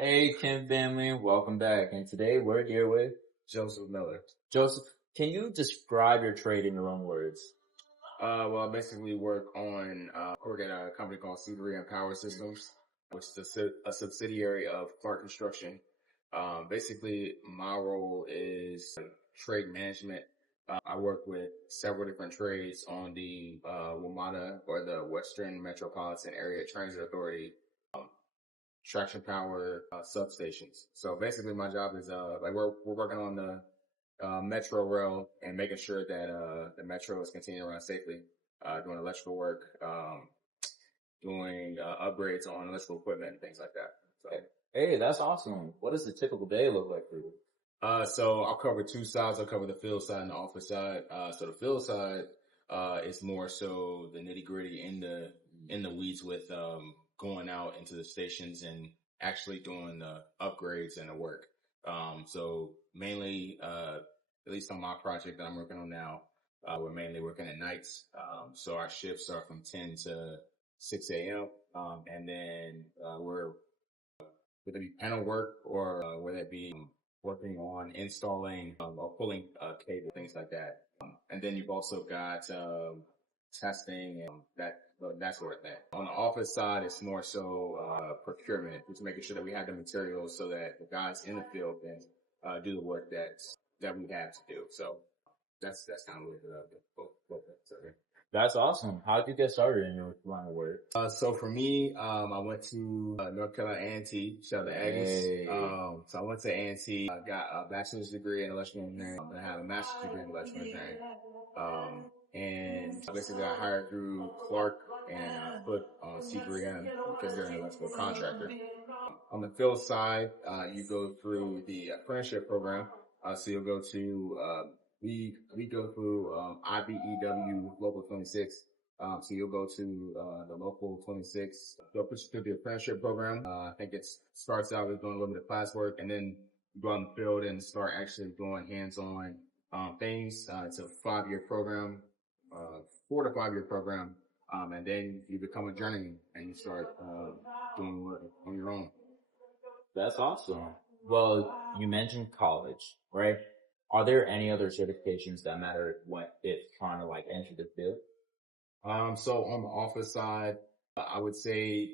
Hey, Kim family, welcome back. And today we're here with Joseph Miller. Joseph. Can you describe your trade in your own words? Well, I basically work at a company called C3M Power Systems, which is a subsidiary of Clark Construction. Basically, my role is trade management. I work with several different trades on the WMATA, or the Western Metropolitan Area Transit Authority, traction power substations. So basically, my job is we're working on the metro rail and making sure that the metro is continuing to run safely, doing electrical work, doing upgrades on electrical equipment and things like that. So, Hey, that's awesome. What does the typical day look like for you? So I'll cover two sides. I'll cover the field side and the office side. So the field side is more so the nitty gritty in the weeds with going out into the stations and actually doing the upgrades and the work. So mainly, at least on my project that I'm working on now, we're mainly working at nights. So our shifts are from 10 to 6 a.m. And then, whether it be panel work or whether it be working on installing or pulling cable, things like that. And then you've also got testing and that sort of thing. On the office side, it's more so procurement, just making sure that we have the materials so that the guys in the field can do the work that we have to do. So that's kind of what that's okay. That's awesome. How did you get started in your line of work? So for me, I went to North Carolina A&T, shout out to Aggies. Hey. So I went to A&T, got a bachelor's degree in electrical engineering, and I have a master's degree in electrical engineering. And basically I hired through Clark and put on C3M because they're an electrical contractor. On the field side, you go through the apprenticeship program. So you'll go to, we go through, IBEW Local 26. So you'll go to, the Local 26. They'll put you through the apprenticeship program. I think it starts out with doing a little bit of classwork, and then you go out in the field and start actually doing hands-on, things. It's a 5-year program, 4 to 5 year program. And then you become a journeyman and you start, doing work on your own. That's awesome. Well, you mentioned college, right? Are there any other certifications that matter if trying to like enter the field? So on the office side, I would say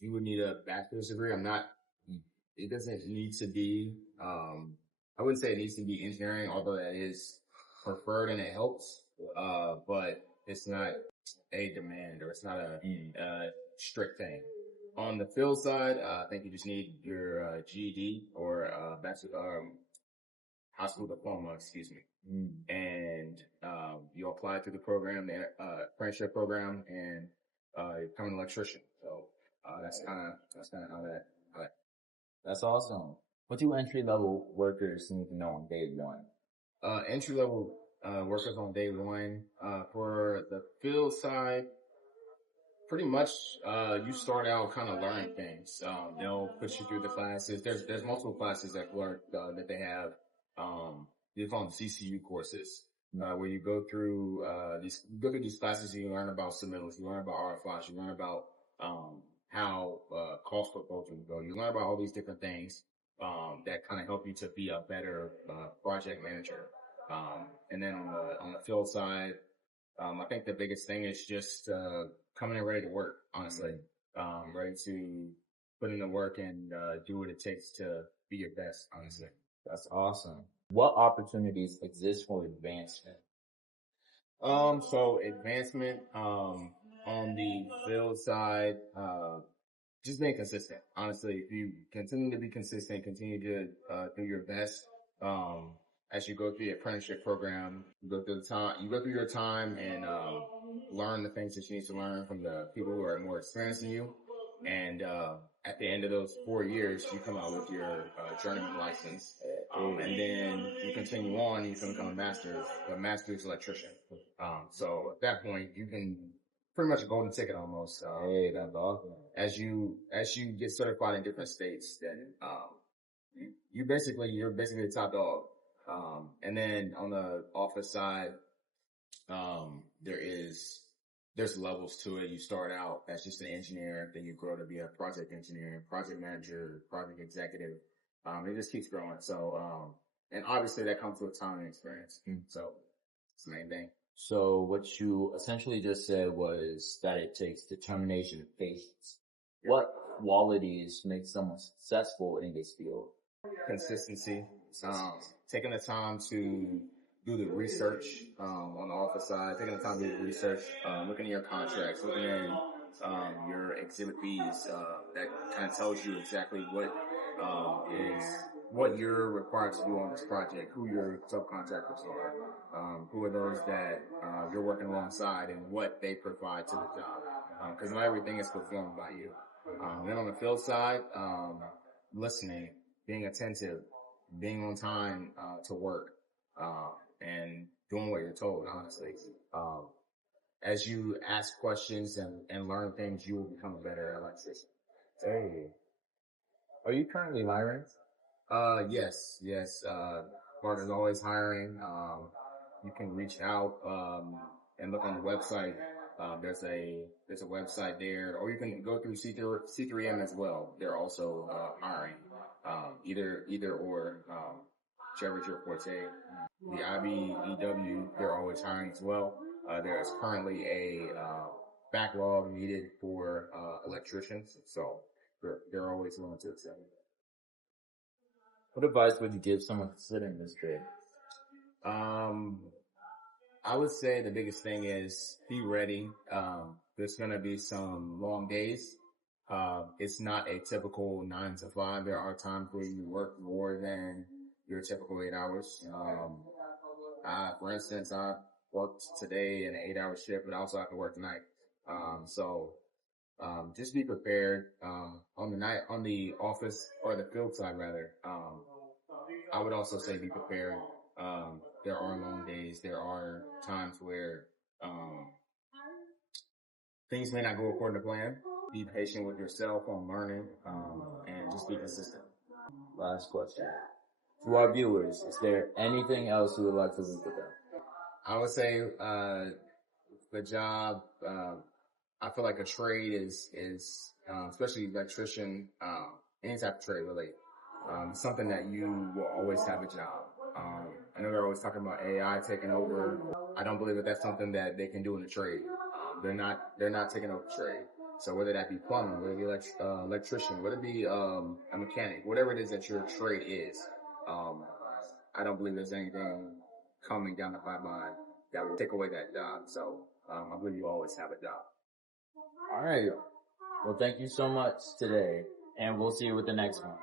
you would need a bachelor's degree. It doesn't need to be, I wouldn't say it needs to be engineering, although that is preferred and it helps. But it's not a demand, or it's not a strict thing. On the field side, I think you just need your GED or high school diploma, excuse me. And you apply to the program, the apprenticeship program, and you become an electrician. So that's kind of how that. That's awesome. What do entry level workers need to know on day one? Entry level workers on day one, for the field side, pretty much, you start out kind of learning things. They'll put you through the classes. There's multiple classes that that they have. They call them CCU courses, where you go through these classes and you learn about submittals, you learn about RFIs, you learn about, how, cost proposals go. You learn about all these different things, that kind of help you to be a better, project manager. And then on the field side, I think the biggest thing is just, coming in ready to work, honestly. Ready to put in the work and, do what it takes to be your best, honestly. That's awesome. What opportunities exist for advancement? So advancement, on the field side, just being consistent. Honestly, if you continue to be consistent, continue to, do your best, as you go through the apprenticeship program, you go through your time and, learn the things that you need to learn from the people who are more experienced than you. And, at the end of those 4 years, you come out with your, journeyman license. And then you continue on, you can become a master's electrician. So at that point, you can pretty much a golden ticket almost. Hey, that's awesome. As you get certified in different states, then, you're basically the top dog. And then on the office side, there is there's levels to it. You start out as just an engineer, then you grow to be a project engineer, project manager, project executive. It just keeps growing. So, and obviously that comes with time and experience. So it's the main thing. So what you essentially just said was that it takes determination and patience. What qualities make someone successful in this field? Consistency, taking the time to do the research on the office side, taking the time to do the research, looking at your contracts, looking at your exhibit Bs, that kind of tells you exactly what you're required to do on this project, who your subcontractors are, who are those that you're working alongside, and what they provide to the job. Because not everything is performed by you. Then on the field side, listening, being attentive, being on time to work, and doing what you're told, honestly. As you ask questions and learn things, you will become a better electrician. Hey, are you currently hiring? Yes. Partner's always hiring. You can reach out, and look on the website. There's a website there, or you can go through C3M as well. They're also, hiring. Either or, whichever's your forte. The IBEW, they're always hiring as well. There's currently a, backlog needed for, electricians. So they're always willing to accept. What advice would you give someone considering this trade? I would say the biggest thing is be ready. There's going to be some long days. It's not a typical 9 to 5. There are times where you work more than your typical 8 hours. For instance, I worked today in an 8-hour shift, but I also have to work tonight. Just be prepared, on the office or the field side rather. I would also say be prepared. There are long days. There are times where, things may not go according to plan. Be patient with yourself on learning, and just be consistent. Last question. To our viewers, is there anything else you would like to leave with them? I would say, the job, I feel like a trade is, especially electrician, any type of trade really, something that you will always have a job. I know they're always talking about AI taking over. I don't believe that that's something that they can do in a trade. They're not taking over trade. So whether that be plumbing, whether it be electrician, whether it be, a mechanic, whatever it is that your trade is, I don't believe there's anything coming down the pipeline that will take away that job. So, I believe you always have a job. All right. Well, thank you so much today, and we'll see you with the next one.